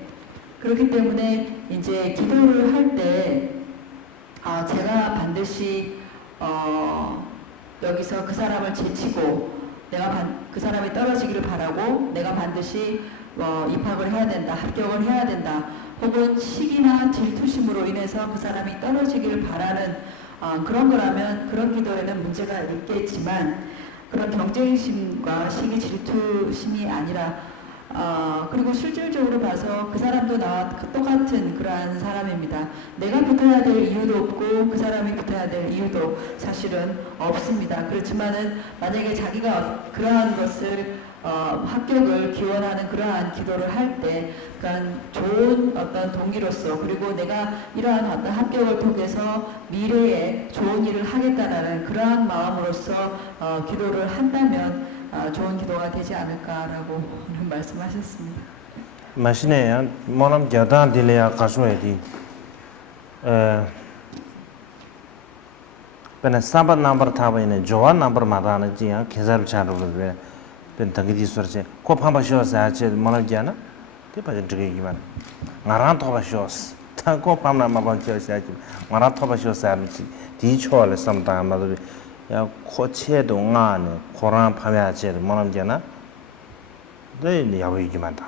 그렇기 때문에 이제 기도를 할 때 제가 반드시 여기서 그 사람을 제치고 내가 그 사람이 떨어지기를 바라고 내가 반드시 입학을 해야 된다, 합격을 해야 된다, 혹은 시기나 질투심으로 인해서 그 사람이 떨어지기를 바라는 그런 거라면 그런 기도에는 문제가 있겠지만 그런 경쟁심과 시기 질투심이 아니라 그리고 실질적으로 봐서 그 사람도 나와 똑같은 그러한 사람입니다. 내가 붙어야 될 이유도 없고 그 사람이 붙어야 될 이유도 사실은 없습니다. 그렇지만은 만약에 자기가 그러한 것을 합격을 기원하는 그러한 기도를 할 때 그러니까 좋은 어떤 동기로서 그리고 내가 이러한 어떤 합격을 통해서 미래에 좋은 일을 하겠다라는 그러한 마음으로서 기도를 한다면 좋은 기도가 되지 않을까라고 말씀하셨습니다. 마시네야 뭐람 겨다 딜레야 가수에디 pena sabat number thaba ine jowa number madana ji ya kezar charu be pen tangidi sorche ko phamba shos a che mana jana te pa jige gi ban ngaran thoba shos ta ko phamna ma ban che sa ji ngaran thoba shos a mi di chole samta ma do ya ko che do nga ne koran phamya che mana jana 네 야위기만다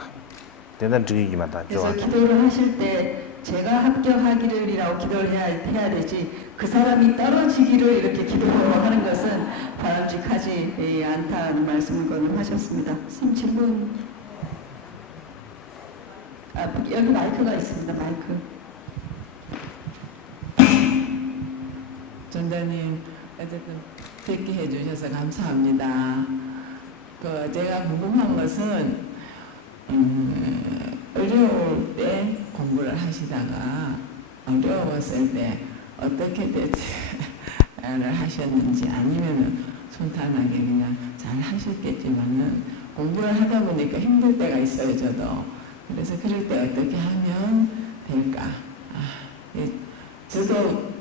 대단 저기기만다 그래서 기도를 하실 때 제가 합격하기를이라고 기도를 해야 되지 그 사람이 떨어지기를 이렇게 기도하는 것은 바람직하지 않다는 말씀을 하셨습니다. 선생님 질문 여기 마이크가 있습니다. 마이크. 전도님 어쨌든 듣게 해주셔서 감사합니다. 제가 궁금한 것은 어려울 때 공부를 하시다가 어려웠을 때 어떻게 대처를 하셨는지 아니면은 순탄하게 그냥 잘 하셨겠지만은 공부를 하다 보니까 힘들 때가 있어요 저도. 그래서 그럴 때 어떻게 하면 될까? 저도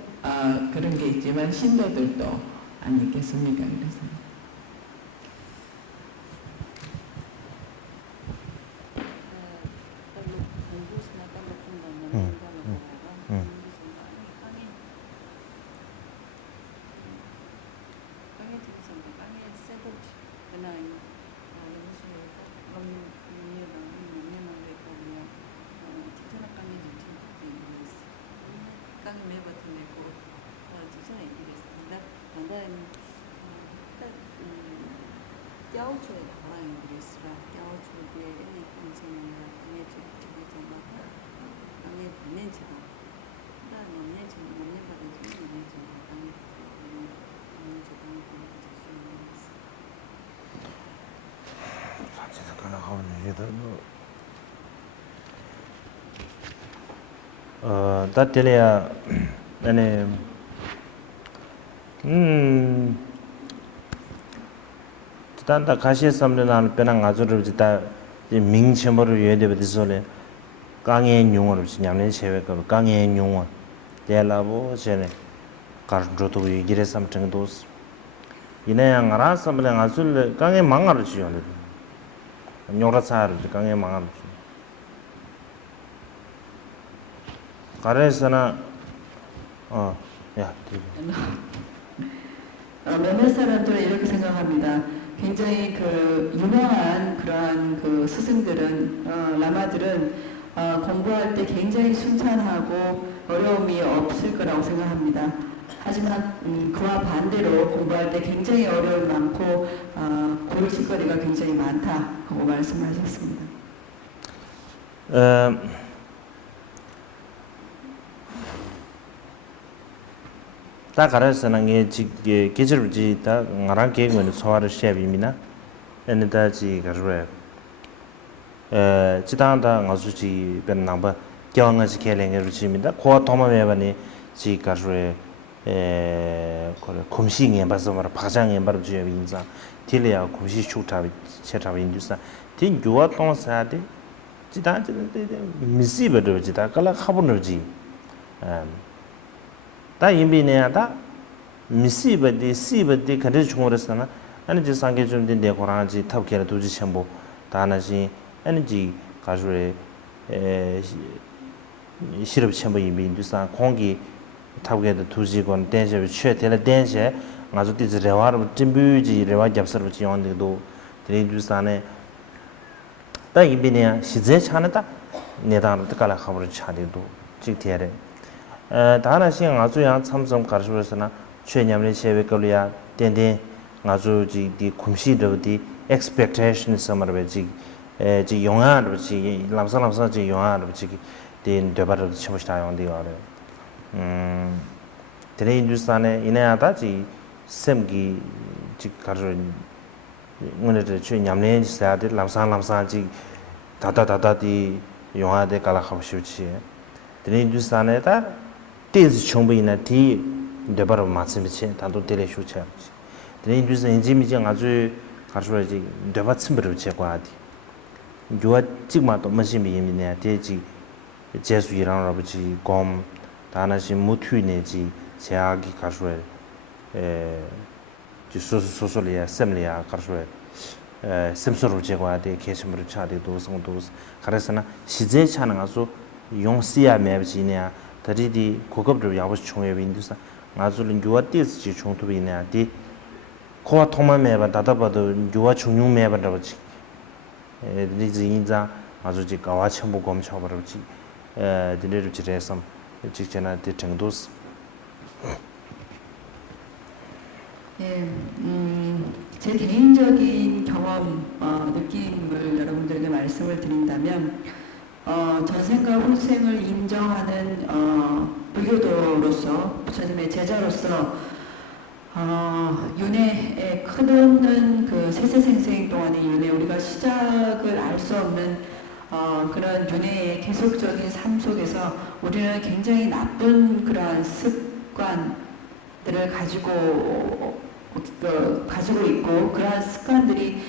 그런 게 있지만 신도들도 아니겠습니까? 그래서. 다텔이야 아니 단다 가시에 섬는 배낭 아주를 지다 민첨으로 예대버디솔에 강의 용어를 지냐면 제외가 강의 용어 대라고 전에 가르쳐도 얘기를 삼정도 이내양 알아서 그냥 아술 강의 망아를 지어는 요라사를 강의 망아를 가래서나 몇몇 사람들은 이렇게 생각합니다. 굉장히 그 유명한 그러한 그 스승들은 라마들은 공부할 때 굉장히 순탄하고 어려움이 없을 거라고 생각합니다. 하지만 그와 반대로 공부할 때 굉장히 어려움이 많고 고르실거리가 굉장히 많다고 말씀하셨습니다. 다 가라서는 게 계절지 다 나랑 계획은 소화를 시합입니다. 엔다지 가르래. 지단다 가수지 변 넘버 경어지 계랭을 주입니다. 고 도마메바니 지 가르래 그래 곰시 엠바서 말 파장 엠바르 주여 인자 딜이야 곰시 쇼타비 체타비 인두사 딘 주와 동사데 지단데 미시버도 지다 칼라 카보너지 다 임비네야다 미시버디 시버디 간데 중어르스나 아니 지 상계 좀 된데 고라지 탑케라 두지 첨부 다나지 에너지 가주에 시럽 첨부 임비 인두사 공기 타고에도 두지건 댄셔 최대의 댄셔 아주 뒤지 레와르 찜부지 레와 잡서로 지원데도 드리주산에 다 이비냐 시제 차는다 내다는 뜻깔아 가버리 차리도 직티에 다나신 아주야 참좀 가르쳐서나 최냠의 세베걸이야 댄댄 아주지 디 쿰시도디 expectation 서머베지 지 영화로 지 람사람사 지 영화로 지 된 되바로 쳐보시다 용디가 드레 인두산에 이내야다지 샘기 지 가르 오늘의 주 냠내 지사들 람상지 다다다다디 용하데 갈아가보시지 드레 인두산에다 띠즈 총부이나 디 되바로 맞으면치 단도 데레 쇼차 드레 인두산 인지미정 아주 가르쳐야지 되바 침버를 제거하디 요아 찍마도 마심이 예민해 대지 제수이랑 아버지 곰 다나시 무투이네지 제약이 가수에 소소리아 셈리아 가수에 셈소로 제거하되 계심으로 차대 도성도 가르스나 시제 차는 아주 용시야 매비냐 다리디 고급도 야버스 총회 윈두사 아주는 요아티스 총토비냐 디 코아 통만 매바 다다바도 요아 중용 매바라버지 리즈 인자 아주 지 가와 첨부 검 쳐버지 드네르 지레섬 직전에 정도스 예, 제 개인적인 경험, 느낌을 여러분들에게 말씀을 드린다면, 전생과 후생을 인정하는 불교도로서, 부처님의 제자로서, 윤회에 끝없는 그 세세생생 동안의 윤회, 우리가 시작을 알 수 없는 그런 윤회의 계속적인 삶 속에서 우리는 굉장히 나쁜 그러한 습관들을 가지고 있고 그러한 습관들이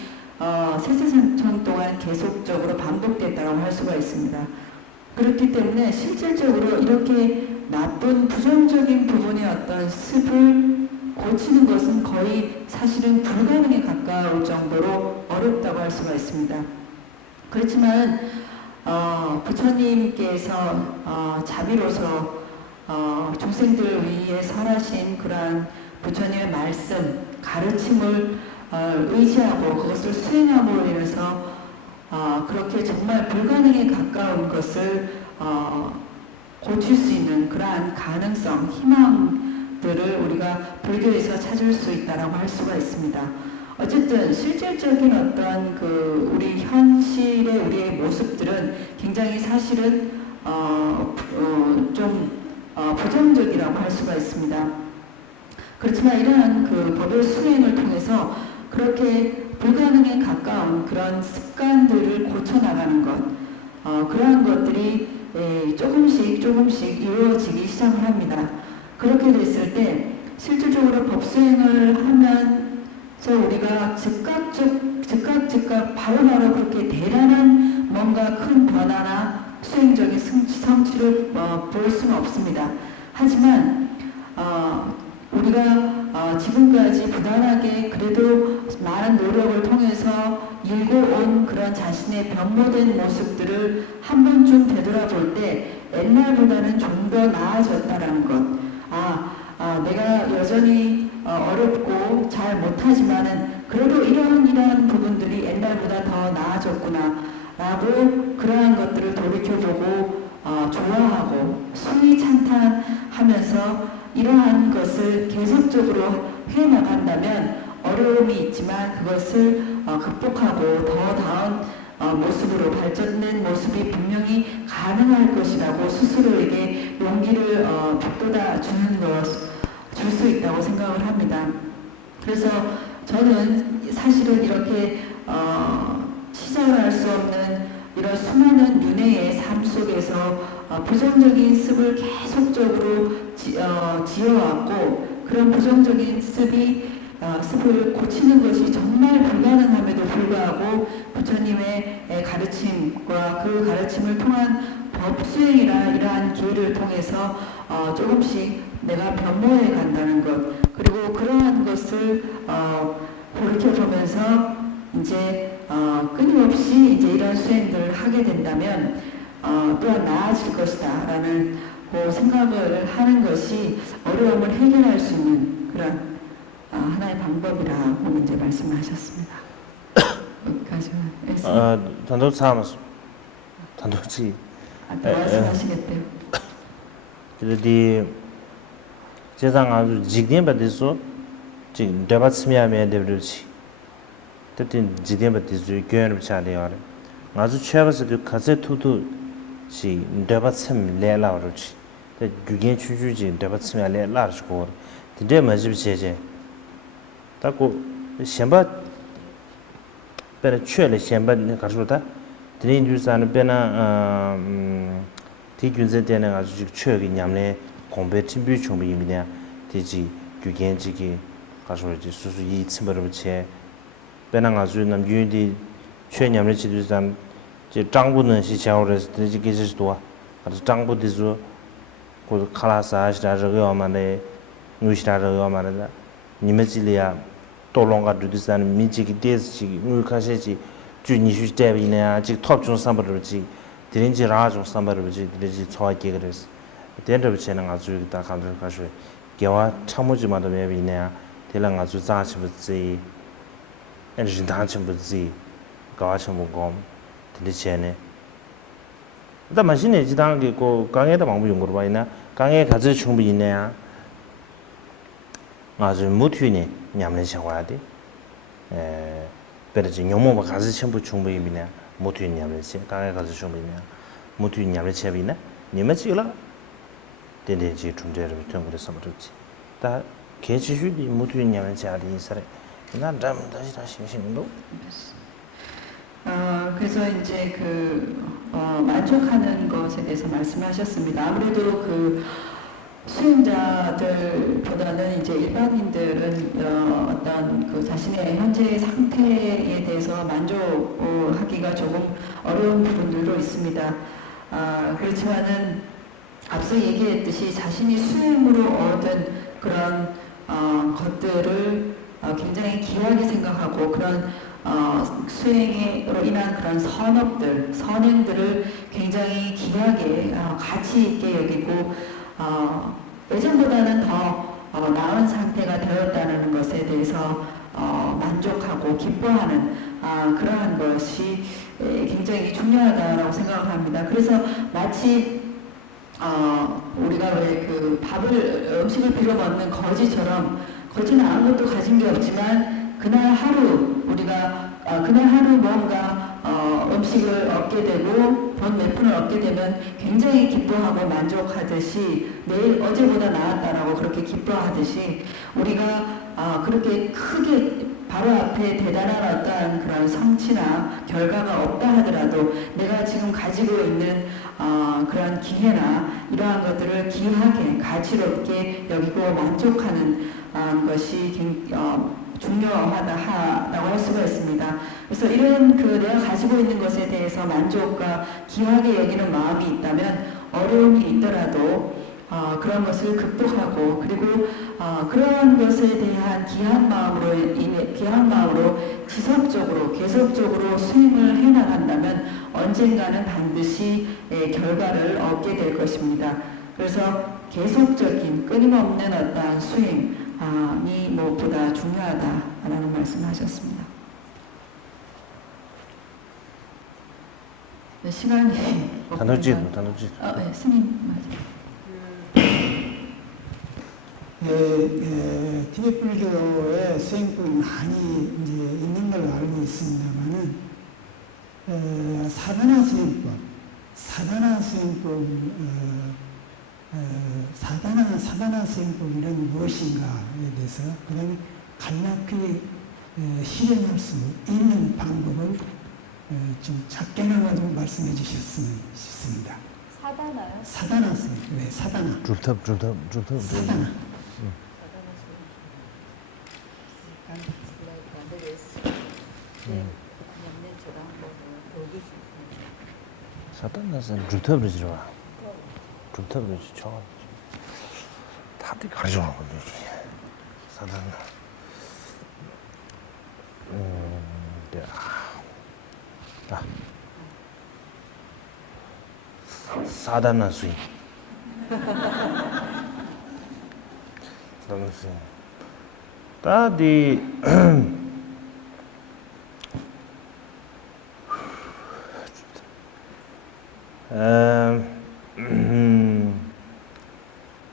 세세생청 동안 계속적으로 반복됐다고 할 수가 있습니다. 그렇기 때문에 실질적으로 이렇게 나쁜 부정적인 부분의 어떤 습을 고치는 것은 거의 사실은 불가능에 가까울 정도로 어렵다고 할 수가 있습니다. 그렇지만 부처님께서 자비로서 중생들 위해 설하신 그러한 부처님의 말씀, 가르침을 의지하고 그것을 수행함으로 인해서 그렇게 정말 불가능에 가까운 것을 고칠 수 있는 그러한 가능성, 희망들을 우리가 불교에서 찾을 수 있다라고 할 수가 있습니다. 어쨌든 실질적인 어떤 그 우리 현실의 우리의 모습들은 굉장히 사실은 좀 부정적이라고 할 수가 있습니다. 그렇지만 이러한 그 법의 수행을 통해서 그렇게 불가능에 가까운 그런 습관들을 고쳐나가는 것, 그러한 것들이 조금씩 이루어지기 시작을 합니다. 그렇게 됐을 때 실질적으로 법 수행을 하면서 우리가 즉각 바로바로 그렇게 대단한 뭔가 큰 변화나 수행적인 성취를 볼 수는 없습니다. 하지만 우리가 지금까지 부단하게 그래도 많은 노력을 통해서 일궈온 그런 자신의 변모된 모습들을 한 번쯤 되돌아볼 때 옛날보다는 좀 더 나아졌다라는 것. 내가 여전히 어렵고 잘 못하지만은 그래도 이러한 부분들이 옛날보다 더 나아졌구나 라고 그러한 것들을 돌이켜보고 좋아하고 수위 찬탄하면서 이러한 것을 계속적으로 해나간다면 어려움이 있지만 그것을 극복하고 더 나은 모습으로 발전된 모습이 분명히 가능할 것이라고 스스로에게 용기를 북돋아 주는 줄 수 있다고 생각을 합니다. 그래서 저는 사실은 이렇게 시작을 할 수 없는 이런 수많은 윤회의 삶 속에서 부정적인 습을 계속적으로 지어왔고 그런 부정적인 습을 고치는 것이 정말 불가능함에도 불구하고 부처님의 가르침과 그 가르침을 통한 법수행이나 이러한 기회를 통해서 조금씩 내가 변모해 간다는 것, 그리고 그러한 것을 돌이켜보면서 이제 끊임없이 이제 이런 수행들을 하게 된다면 또한 나아질 것이다라는 생각을 하는 것이 어려움을 해결할 수 있는 그런 하나의 방법이라고 이제 말씀하셨습니다. 여기까지만. 단독 사무소 단독지 또 말씀하시겠대요. 그래디 제상 아주 직된 받으서 지금 대밭 스미하면 되듯이 뜻인 직된 받으서 교연을 잘해요. 아주 최버스도 가세 투도 지 대밭 스 레라르지 그 유견 추주지 대밭 스미 레라르고 근데 맞지 제제 딱고 셴바 베레 최레 셴바 가르다 드린 주사는 베나 디균제 때는 아주 최기 냠네 공배팀비 총비입니다. 디지 규견지기 가서지 수수 이 침벌을 베나 아주 남유디 최냠네 지도산 제 장부는 시차오를 디지 계시도 아주 장부디서 그 칼라사시라 저거만에 누시라 저거만에 니메질이야 또롱가 두디산 미지기 데스지 누카세지 주니슈 때비네 지 톱중 삼버르지 드린지 라중 삼버르지 드리지 초하게 그랬어 된더비체는 아주 다 감들 가서 개와 참무지마도 매비네 대랑 아주 자치부지 엔진 단침부지 가와청무검 드리체네 일단 마신에 지당게 고 강에다 방부 연구로 봐이나 강에 가지 충분히네야 아주 무튀네 냠는 생활하디 베르지 녀모가 가지 전부 충분히네 무튀 냠는 세 강에 가지 충분히네 무튀 냠는 세비네 니마지라 데데지 중대를 통으로 삼르지 다 개지슈디 무튀 냠는 자리 있어래 난 담다시 다시 신도 그래서 이제 만족하는 것에 대해서 말씀하셨습니다. 아무래도 수행자들보다는 이제 일반인들은 어떤 자신의 현재 상태에 대해서 만족하기가 조금 어려운 부분들도 있습니다. 그렇지만은 앞서 얘기했듯이 자신이 수행으로 얻은 그런 것들을 굉장히 귀하게 생각하고 그런 수행으로 인한 그런 선행들을 굉장히 귀하게 가치 있게 여기고 예전보다는 더 나은 상태가 되었다는 것에 대해서 만족하고 기뻐하는 그러한 것이 굉장히 중요하다고 생각합니다. 그래서 마치 우리가 왜 음식을 빌어 먹는 거지처럼 거지는 아무것도 가진 게 없지만 그날 하루 뭔가 음식을 얻게 되고 돈 몇 푼을 얻게 되면 굉장히 기뻐하고 만족하듯이 내일 어제보다 나았다라고 그렇게 기뻐하듯이 우리가 그렇게 크게 바로 앞에 대단한 어떠한 그런 성취나 결과가 없다 하더라도 내가 지금 가지고 있는 그런 기회나 이러한 것들을 귀하게 가치롭게 여기고 만족하는 것이 중요하다고 할 수가 있습니다. 그래서 이런 내가 가지고 있는 것에 대해서 만족과 귀하게 여기는 마음이 있다면 어려움이 있더라도 그런 것을 극복하고 그리고 그러한 것에 대한 귀한 마음으로 지속적으로 계속적으로 수행을 해나간다면 언젠가는 반드시 결과를 얻게 될 것입니다. 그래서 계속적인 끊임없는 어떠한 수행이 무엇보다 중요하다라는 말씀하셨습니다. 네, 시간이 단독지 네, 스님 맞아요. 티베트불교의 수행법이 많이 이제 있는 걸로 알고 있습니다만은 사다나 수행법, 사다나 수행법이란 무엇인가에 대해서 그다음에 간략히 실행할 수 있는 방법을 좀 작게나마 좀 말씀해 주셨으면 싶습니다. 사다나요? 사다나 스님. 네, 사다나. 주탑 사다나. 사다나 수. 슬라이드가 안 되고 있어. 네, 냠냄처럼 뭐 보여줄 수 있습니다. 사단나선 주탑을 지르와. 주탑을 쳐. 다들 가져와 건데. 사단나. 네. 아. 사단나 수인. 사단나 수인. 다디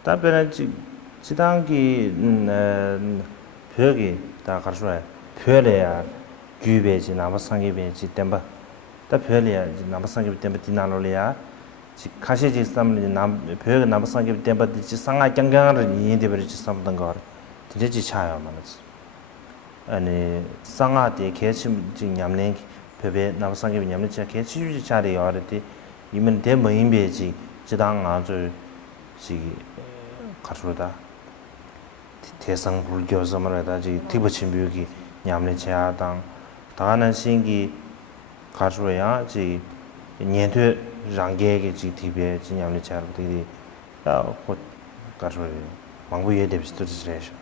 답변은 지단기 벽이 다 가르쳐야 벽이야 규배지 남아상기배지 땜바 다 벽이야 남아상기 땜바 디나로리야 지 가시지 삼는 남 벽 남아상기 땜바 지 상하 경경을 이인데 버리지 삼던 거 되지 차야 말이지 아니 상하대 개심 지 냠내 벽에 남아상기 냠내 지 개치주지 자리 어디 이면 대모임배지 지당 아주 지 가르쳐다 대상 불교서 말하다지 티버친 묘기 냠내 제아당 다는 신기 가르쳐야 지 년도 장계게 지 티베 지 냠내 제아들이 야곧 가르쳐 망부에 대비스도 지래셔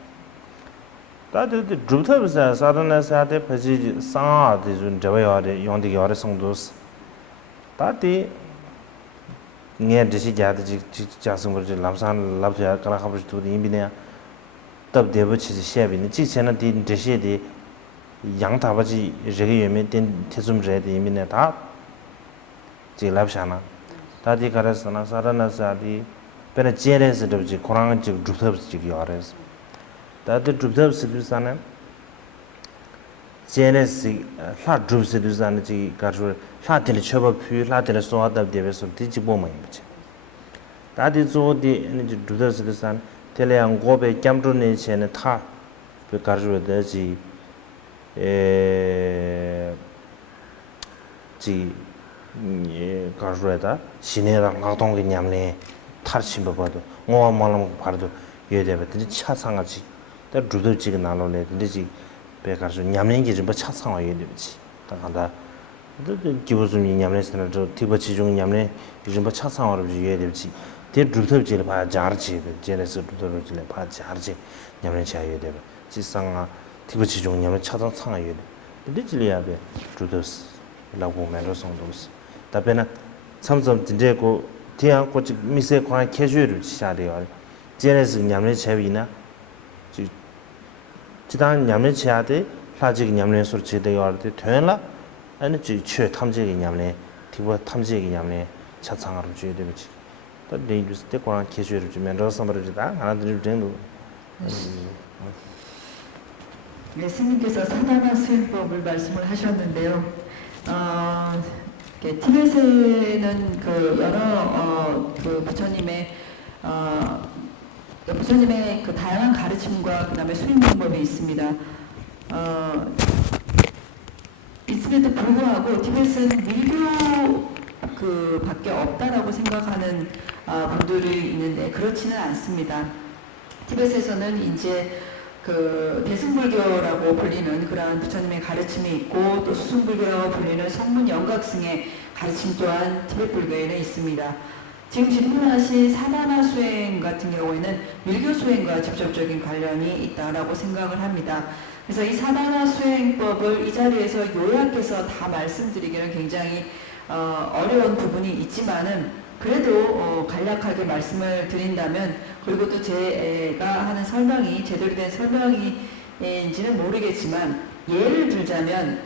다들 주부터서 사단에서한테 퍼지 상아데 좀 저와야데 용되게 어려 성도스 다디 nghe desi jada ji jasung bor ji lamsan lab ya kala khabar tu di bine tab de bu chi xie bi ni ji chen di desi di yang ta ba ji je ge yeme den tesum je di bine da ji lab shana da di kara sana sarana sa di pera jere se de ji korang ji dubthab ji gi ares da de dubthab se du sana jere se la dub se du sana ji ka ru 라텔 쳐버피 라텔 소하다 데베서 뒤지 보면 있지 다디 조디 이제 두더스산 텔레양 고베 캠드네 쳔에 타 베카르르데지 지 가르르다 시네랑 나동게 냠네 타르신 버버도 뭐 말람 바르도 예데베 뒤지 차상하지 다 두더지가 나로네 뒤지 베카르 냠네게 좀 차상화 예데지 다 간다 기부스미 냠내스는 저 티버치 중 냠내 요즘 뭐 차상으로 이해해 될지 대 루터지를 봐 자르지 제레스 루터지를 봐 자르지 냠내 자유해 돼 지상아 티버치 중 냠내 차상 상하여 돼 근데 질이야베 루터스라고 말로송도스 답변은 참점 진제고 대한 고치 미세 관한 캐주얼을 시작해요 제레스 냠내 제비나 지단 냠내 지하데 사직 냠내 소리 제대로 할때 되나 아니 지 탐지기 냠네 디버 탐지기 냠네 차상하로 줘야 되지 또 레이드스 때 관한 계획을 주면 러서버지다 하나들이 된도 네, 스님께서 사다나 수행법을 말씀을 하셨는데요. 티벳에는 그 여러 그 부처님의 그 다양한 가르침과 그다음에 수행 방법이 있습니다. 있음에도 불구하고 티벳은 밀교 그 밖에 없다라고 생각하는 분들이 있는데 그렇지는 않습니다. 티벳에서는 이제 그 대승불교라고 불리는 그러한 부처님의 가르침이 있고 또 수승불교라고 불리는 성문 영각승의 가르침 또한 티벳 불교에는 있습니다. 지금 질문하신 사다나 수행 같은 경우에는 밀교 수행과 직접적인 관련이 있다라고 생각을 합니다. 그래서 이 사다나 수행법을 이 자리에서 요약해서 다 말씀드리기는 굉장히 어려운 부분이 있지만은 그래도 간략하게 말씀을 드린다면 그리고 또 제가 하는 설명이 제대로 된 설명인지는 모르겠지만 예를 들자면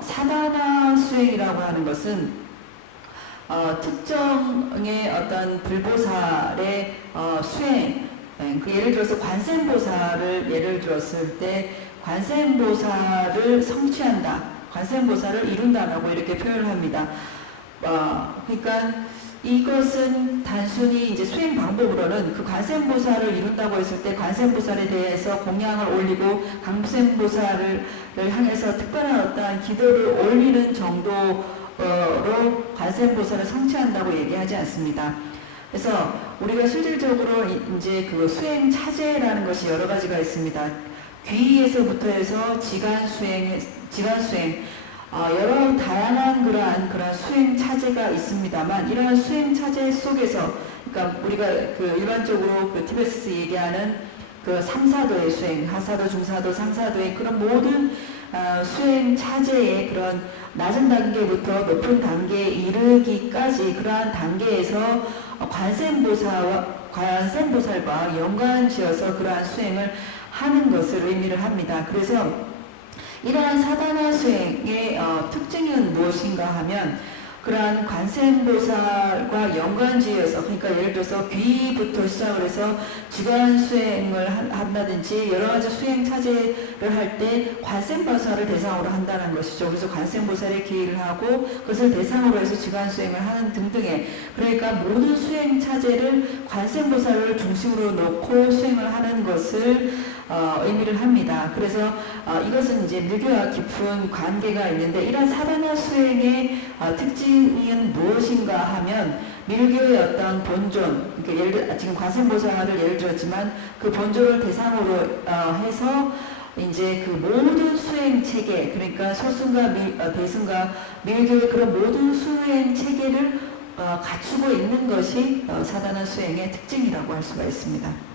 사다나 수행이라고 하는 것은 특정의 어떤 불보살의 수행 그 예를 들어서 관세음보살을 예를 들었을 때 관세음보살을 성취한다, 관세음보살을 이룬다라고 이렇게 표현을 합니다. 그러니까 이것은 단순히 이제 수행 방법으로는 그 관세음보살을 이룬다고 했을 때 관세음보살에 대해서 공양을 올리고 관세음보살을 향해서 특별한 어떠한 기도를 올리는 정도 관세음보살을 성취한다고 얘기하지 않습니다. 그래서 우리가 실질적으로 이제 그 수행 차제라는 것이 여러 가지가 있습니다. 귀에서부터 해서 지간 수행, 여러 다양한 그러한 수행 차제가 있습니다만, 이러한 수행 차제 속에서, 그러니까 우리가 그 일반적으로 그 티베트에서 얘기하는 그 3사도의 수행, 하사도, 중사도, 상사도의 그런 모든 수행 차제의 그런 낮은 단계부터 높은 단계에 이르기까지 그러한 단계에서 관세음보살과 연관지어서 그러한 수행을 하는 것을 의미를 합니다. 그래서 이러한 사다나 수행의 특징은 무엇인가 하면, 그러한 관세음보살과 연관지어서, 그러니까 예를 들어서 귀부터 시작을 해서 지관 수행을 한다든지 여러 가지 수행 차제를 할 때 관세음보살을 대상으로 한다는 것이죠. 그래서 관세음보살의 기일을 하고 그것을 대상으로 해서 지관 수행을 하는 등등의, 그러니까 모든 수행 차제를 관세음보살을 중심으로 놓고 수행을 하는 것을 의미를 합니다. 그래서 이것은 이제 밀교와 깊은 관계가 있는데, 이런 사다나 수행의 특징은 무엇인가 하면, 밀교의 어떤 본존, 그러니까 지금 관세음보살을 예를 들었지만 그 본존을 대상으로 해서 이제 그 모든 수행 체계, 그러니까 소승과 대승과 밀교의 그런 모든 수행 체계를 갖추고 있는 것이 사다나 수행의 특징이라고 할 수가 있습니다.